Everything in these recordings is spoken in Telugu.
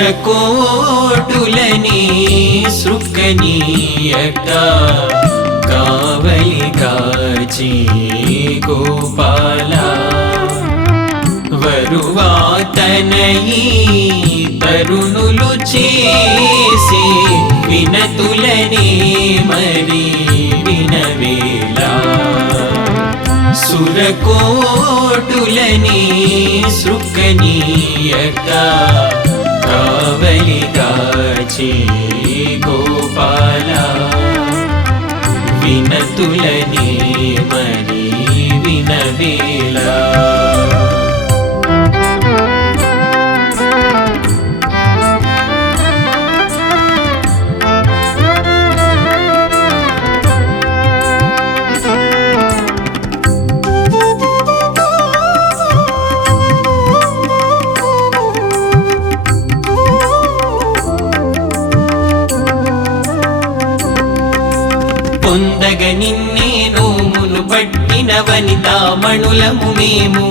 సురకోటులని సృక్కనీయక కావలి కాచి గోపాల వరువాతనయి తరుణులు చేసి వినతులని మరి వినవేలా సురకోటులని సృక్కనీయక కావలి కాచి గోపాల వినతులని మరి వినవేలా పొందగ నిన్నే నోమును పట్టిన వనితామణులము మేము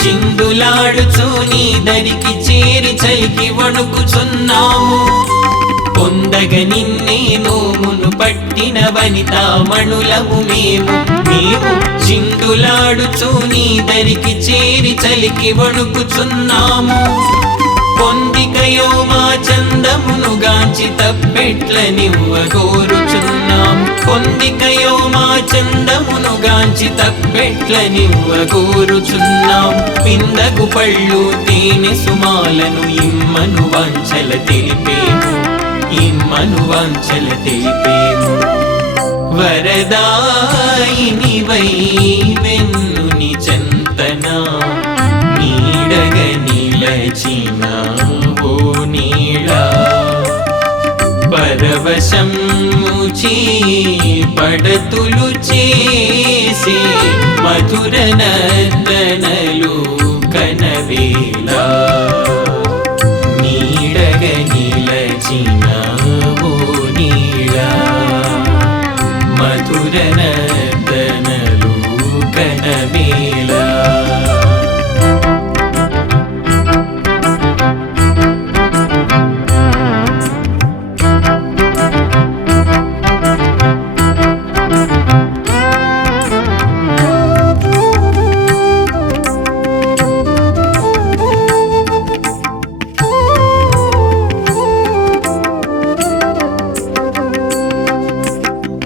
చిందులాడుచు నీ దరికి చేరి చలికి వణుకుచున్నాము పొందగ నిన్నే నోమును పట్టిన వనితామణులము మేము చిందులాడుచు నీ దరికి చేరి చలికి వణుకుచున్నాము పొందికయో మా చందమును గాంచి తప్పెట్లనివ్వ కోరుచున్నాము పొందికయో మా చందమును గాంచి తప్పెట్లనివ్వ కోరుచున్నాము పిందకు పళ్ళు తేనె సుమాలను ఇమ్మను వాంఛల తెలిపేము ఇమ్మను వాంఛల తెలిపేము వరదాయిని వై వెన్నుని చంతనా నీడగ నిలచిన ఓ నీడా పరవశముచి పడతులు చేసి మధుర నర్తనలు కనవేలా నీడగ నిలచిన ఓ నీడా మధుర నర్తనలు కనవేలా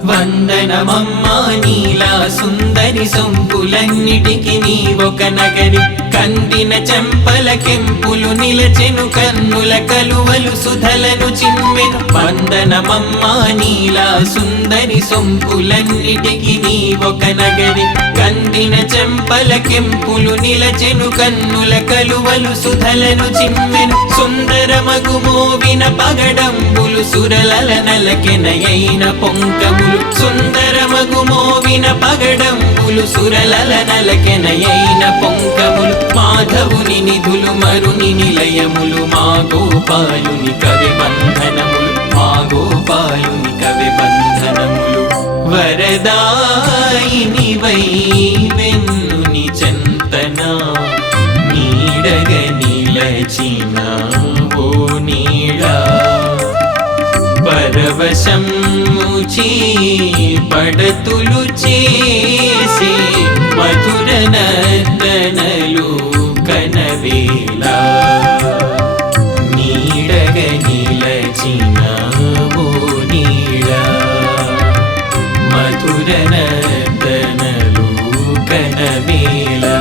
వందనమమ్మా నీలా సుందరి సొంపులన్నిటికి నీ ఒక నగరి కందిన చెంపల కెంపులు నిలచెను కన్నుల కలువలు సుధలను చిమ్మెను వందనమమ్మా నీలా సుందరి సొంపులన్నిటికి నీ ఒక నగరి కందిన చెంపల కెంపులు నిలచెను కన్నుల కలువలు సుధలను చిమ్మెను సుందరమగు మోవిన పగడంబులు సురలల నలకెనయైన పొంకములు సుందరమగు మోవిన పగడంబులు సురలల నలకెనయైన పొంకములు మాధవుని నిధులు మరుని నిలయములు మా గోపాలుని కవి బంధనములు మా గోపాలుని కవి బంధనములు వరదాయిని వై వెన్నుని చంతనా నీడగ నిలచిన ఓ నీడా పరవశముచి పడతులు చేసి మధుర నర్తనలు కనవేలా నీడగ నిలచిన ఓ నీడా మధుర నర్తనలు కనవేలా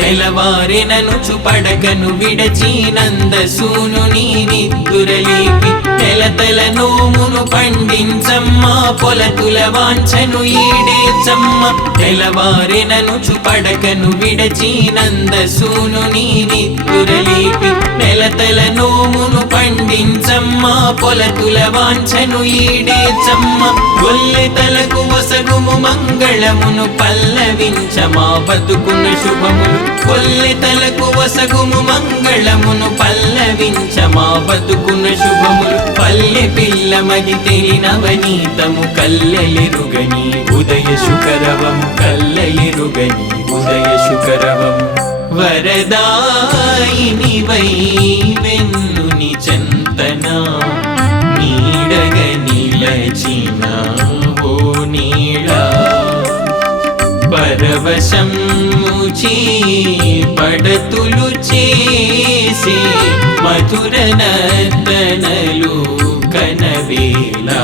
తెలవారెననుచు పడకను విడచి నందసూనుని నిద్దురలేపి తెలతల నోమును పండించమ్మా పొలతుల వాంఛను ఈడేర్చమ్మ తెలవారెననుచు పడకను విడచి నందసూనుని నిద్దురలేపి తెలతల నోమును పండించమ్మ పొలతుల వాంఛను ఈడేచమ్మ గొల్లెతలకు వసగుము మంగళమును పల్లవించ మా బతుకును శుభములు గొల్లెతలకు వసగుము మంగళమును పల్లవించ మా బతుకును శుభములు పల్లె పిల్లమది తెలినవనీతము కల్లెలిరుగని ఉదయ శుకరవము కల్లెలిరుగని ఉదయ శుకరవము వరదాయిని వై వెన్నుని చెంతన నీడగ నిలచిన ఓ నీడా పరవశముచి పడతులు చేసి మధుర నర్తనలు కనవేలా